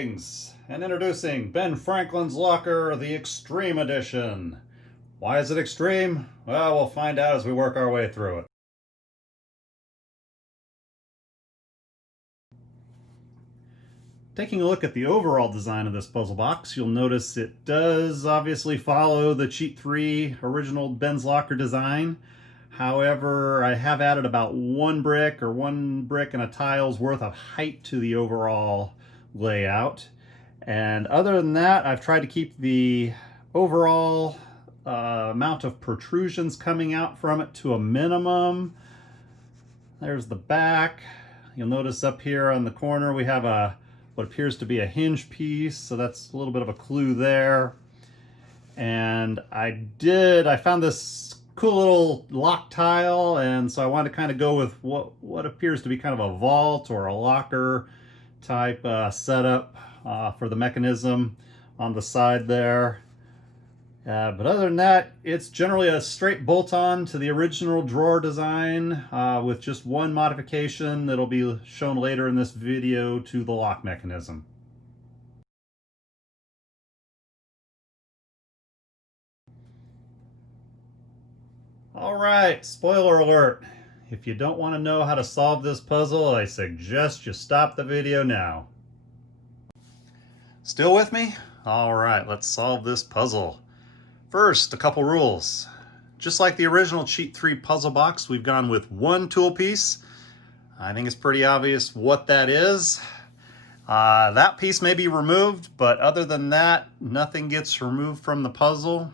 Greetings, and introducing Ben Franklin's Locker, the Xtreme Edition. Why is it extreme? Well, we'll find out as we work our way through it. Taking a look at the overall design of this puzzle box, you'll notice it does obviously follow the Cheat 3 original Ben's Locker design. However, I have added about one brick and a tile's worth of height to the overall layout. And other than that, I've tried to keep the overall amount of protrusions coming out from it to a minimum. There's the back. You'll notice up here on the corner we have what appears to be a hinge piece, so that's a little bit of a clue there. And I found this cool little lock tile, and so I wanted to kind of go with what appears to be kind of a vault or a locker type setup for the mechanism on the side there. But other than that, it's generally a straight bolt-on to the original drawer design with just one modification that'll be shown later in this video to the lock mechanism. Alright, spoiler alert. If you don't want to know how to solve this puzzle, I suggest you stop the video now. Still with me? Alright, let's solve this puzzle. First, a couple rules. Just like the original Cheat 3 puzzle box, we've gone with one tool piece. I think it's pretty obvious what that is. That piece may be removed, but other than that, nothing gets removed from the puzzle.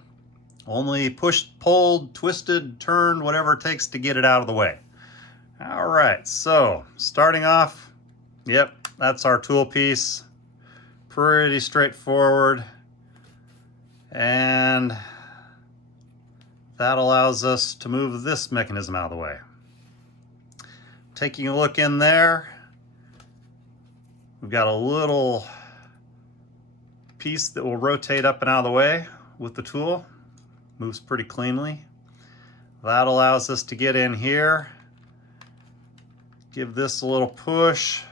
Only pushed, pulled, twisted, turned, whatever it takes to get it out of the way. All right, so starting off, yep, that's our tool piece. Pretty straightforward. And that allows us to move this mechanism out of the way. Taking a look in there, we've got a little piece that will rotate up and out of the way with the tool. Moves pretty cleanly. That allows us to get in here, give this a little push.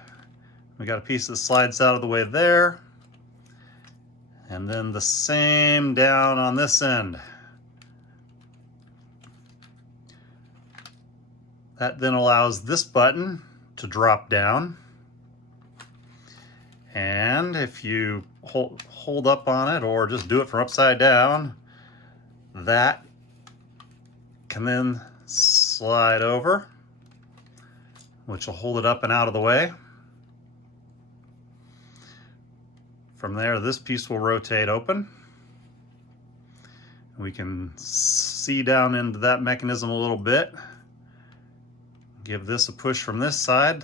We got a piece that slides out of the way there. And then the same down on this end. That then allows this button to drop down. And if you hold up on it or just do it from upside down, that can then slide over, which will hold it up and out of the way. From there, this piece will rotate open. We can see down into that mechanism a little bit. Give this a push from this side.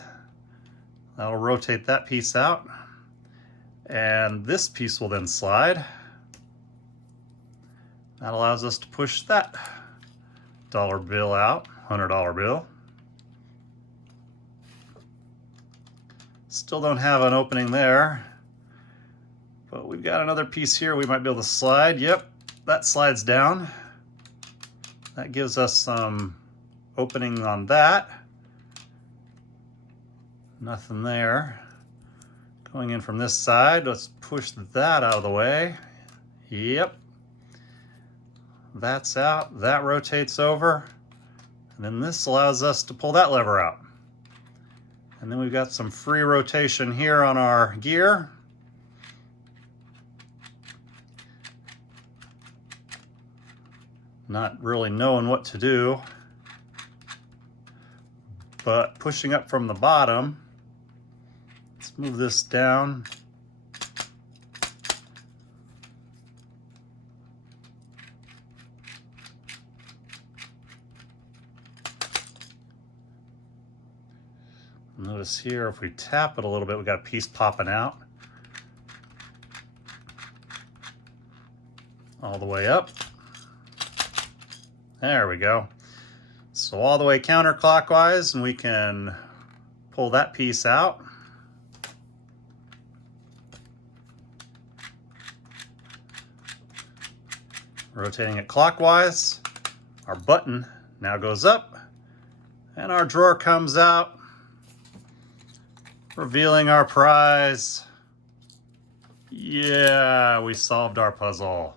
That'll rotate that piece out. And this piece will then slide. That allows us to push that dollar bill out, $100 bill. Still don't have an opening there, but we've got another piece here we might be able to slide. Yep, that slides down. That gives us some opening on that. Nothing there. Going in from this side, let's push that out of the way. Yep. That's out, that rotates over, and then this allows us to pull that lever out. And then we've got some free rotation here on our gear. Not really knowing what to do, but pushing up from the bottom, let's move this down. Notice here, if we tap it a little bit, we got a piece popping out. All the way up. There we go. So all the way counterclockwise, and we can pull that piece out. Rotating it clockwise, our button now goes up, and our drawer comes out, revealing our prize, Yeah, we solved our puzzle.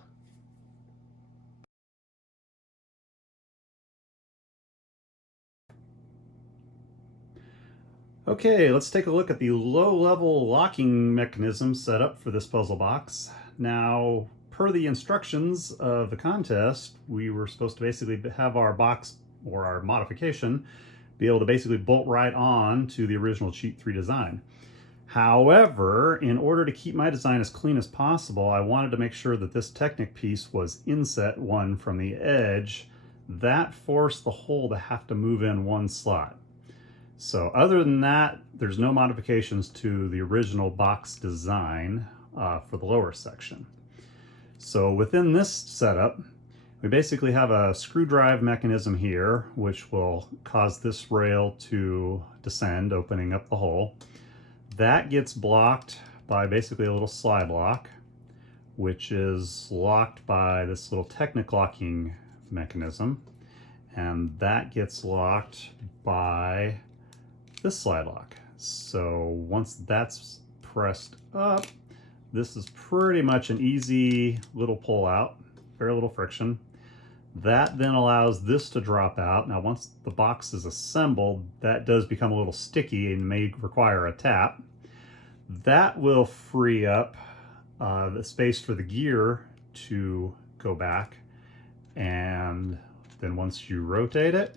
Okay, let's take a look at the low-level locking mechanism set up for this puzzle box. Now, per the instructions of the contest, we were supposed to basically have our box, or our modification, be able to basically bolt right on to the original Cheat 3 design. However, in order to keep my design as clean as possible, I wanted to make sure that this Technic piece was inset one from the edge. That forced the hole to have to move in one slot. So other than that, there's no modifications to the original box design for the lower section. So within this setup, we basically have a screw drive mechanism here, which will cause this rail to descend, opening up the hole. That gets blocked by basically a little slide lock, which is locked by this little Technic locking mechanism. And that gets locked by this slide lock. So once that's pressed up, this is pretty much an easy little pull out, very little friction. That then allows this to drop out. Now once the box is assembled, that does become a little sticky and may require a tap. That will free up the space for the gear to go back, and then once you rotate it,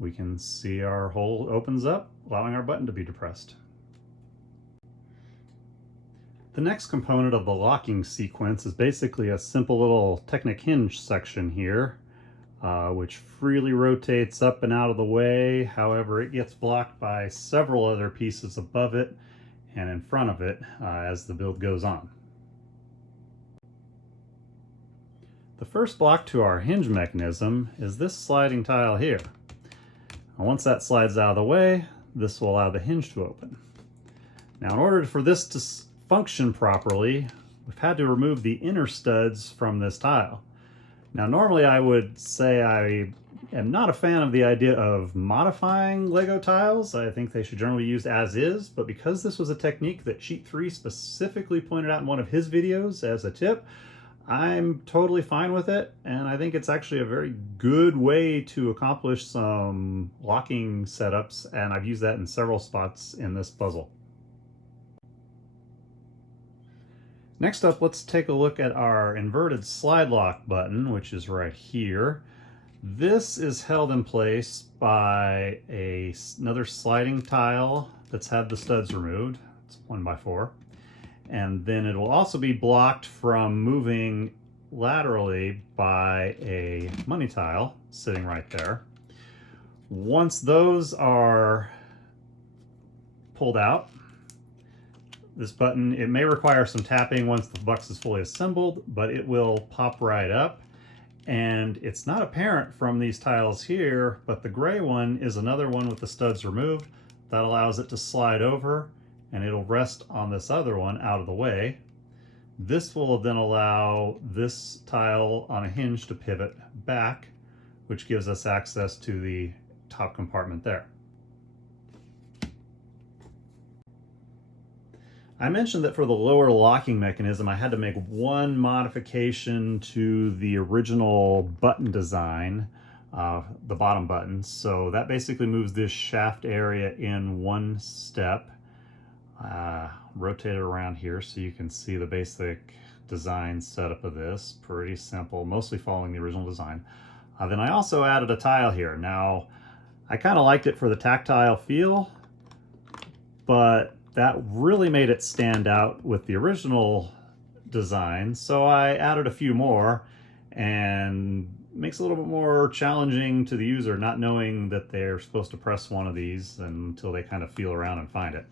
we can see our hole opens up, allowing our button to be depressed. The next component of the locking sequence is basically a simple little Technic hinge section here, which freely rotates up and out of the way. However, it gets blocked by several other pieces above it and in front of it as the build goes on. The first block to our hinge mechanism is this sliding tile here. And once that slides out of the way, this will allow the hinge to open. Now, in order for this to function properly, we've had to remove the inner studs from this tile. Now, normally I would say I am not a fan of the idea of modifying Lego tiles. I think they should generally be used as is, but because this was a technique that Cheat 3 specifically pointed out in one of his videos as a tip, I'm totally fine with it, and I think it's actually a very good way to accomplish some locking setups, and I've used that in several spots in this puzzle. Next up, let's take a look at our inverted slide lock button, which is right here. This is held in place by another sliding tile that's had the studs removed. It's 1x4. And then it will also be blocked from moving laterally by a money tile sitting right there. Once those are pulled out, this button, it may require some tapping once the box is fully assembled, but it will pop right up. And it's not apparent from these tiles here, but the gray one is another one with the studs removed. That allows it to slide over, and it'll rest on this other one out of the way. This will then allow this tile on a hinge to pivot back, which gives us access to the top compartment there. I mentioned that for the lower locking mechanism, I had to make one modification to the original button design, the bottom button. So that basically moves this shaft area in one step. Rotate it around here so you can see the basic design setup of this. Pretty simple, mostly following the original design. Then I also added a tile here. Now, I kind of liked it for the tactile feel, but that really made it stand out with the original design. So I added a few more, and makes it a little bit more challenging to the user not knowing that they're supposed to press one of these until they kind of feel around and find it.